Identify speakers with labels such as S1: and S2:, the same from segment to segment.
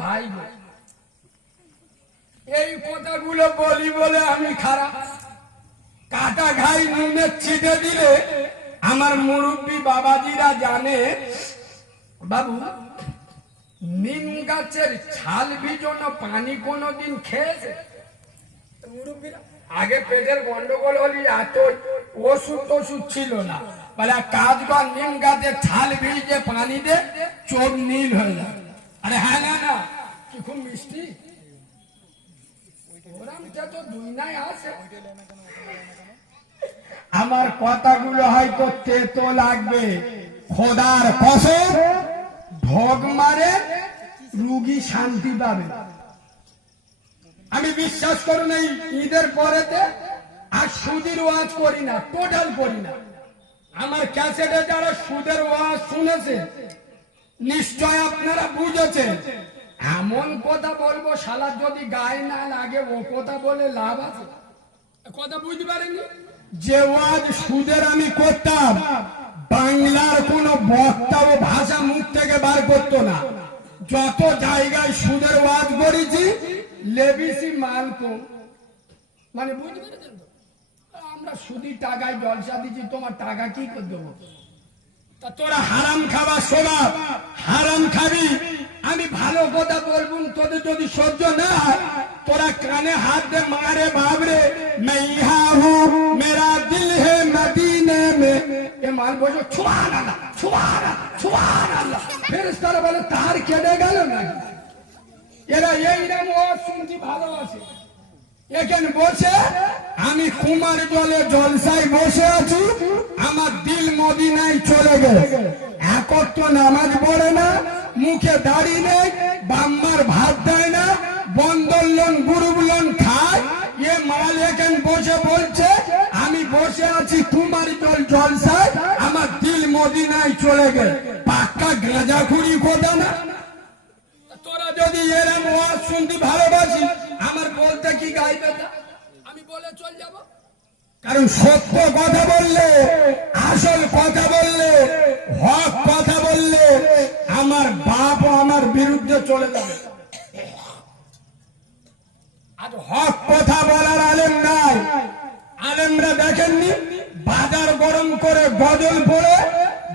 S1: ভাই এই কথাগুলো বলি বলে আমি খারাপ। কাটা ঘাই নুনের ছিটে দিলে আমার মুরব্বী বাবাজিরা জানে, বাবু, নিম গাছের ছাল ভিজনো পানি কোনোদিন খেয়েছে? আগে পেটের গন্ডগোল হলি এত ওষুধ টষুধ ছিল না। বলে কাজ কর, নিম গাছের ছাল ভিজে পানি দে, চোখ নীল হয়ে যায় আরে হ্যাঁ না না। কি খুব মিষ্টি? আমার কথাগুলো হয়তো তেতো লাগবে। খোদার কসম ঢোক মারে, রুগী শান্তি পাবে। আমি বিশ্বাস করি না ঈদের পরেতে আর সুদের ওয়াজ করি না, টোটাল করি না। আমার ক্যাসেটে যারা সুদের ওয়াজ শুনেছে নিশ্চয় আপনারা বুঝেছেন। এমন কথা বলব শালা যদি গায়ে না লাগে ও কথা বলে লাভ আছে। কথা বুঝতে পারেনি যে ওয়াজ সুদের আমি করতাম বাংলার কোন বক্তা ও ভাষা মুখ থেকে বার করতো না। যত জায়গায় সুদের ওয়াজ করেছি লেবিসি মাল কম। মানে বুঝতে পেরেছেন আমরা সুদি টাকায় জলসা দিচ্ছি তোমার টাকা কি করে দেবো? তা তোরা হারাম খাবার স্বভাব হারাম খাবি আমি ভালো কথা বলবো তোদের যদি সহ্য না হয়, তোরা কানে হাত দে মারে বাবরে मैं यहाँ हूँ मेरा दिल है मदीने में এ মাল বসে ছুয়ান আল্লাহ ছুয়ান ছুয়ান আল্লাহ ফেরেশতারা বলে তার কেটে গেল না এরা এইরকম ওয়াজ শুনছি ভালোবাসে এখানে বসে আমি কুমার জলে জলসায় বসে আছি, আমার দিল মদিনায় চলে গেছে একর তো নামাজ পড়ে না, মুখে দাড়ি নেই, বাম্মার ভাত দেয় না, বন্দর লোন গ্রুপ লোন খায়। এ মাল এখানে বসে বলছে, আমি বসে আছি কুমার জল জলসায়, আমার দিল মদিনায় চলে গেছে পাক্কা গাঁজাখুরি কথা না। তোরা যদি এরম ওয়াজ শুনতে ভালোবাসি বলতে কি গাইবে? আমি বলে চল যাব। কারণ সত্য কথা বললে আসল কথা বললে হক কথা বললে আমার বাপ আমার বিরুদ্ধে চলে যাবে। আজ হক কথা বলার আলেম নাই। আলেমরা দেখেননি বাজার গরম করে গজল পড়ে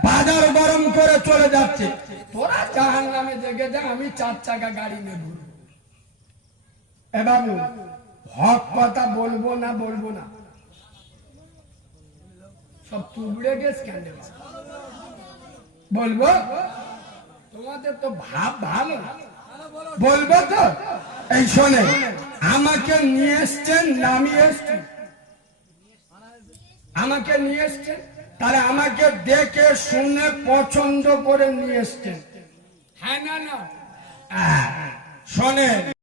S1: বাজার গরম করে চলে যাচ্ছে। তোরা জাহান নামে জেগে যা আমি চার চাকা গাড়ি নেব এ বাবু হক কথা বলব না বলব না। সব তুবড়ে গেছ বলব? তোমাদের তো ভাব ভালো। বলব তো? এই শোনে, আমাকে নিয়ে এসছেন নামিয়ে এসছেন আমাকে নিয়ে এসছেন? তাহলে আমাকে দেখে, শুনে, পছন্দ করে নিয়ে এসছেন। হ্যাঁ না না। শোনে।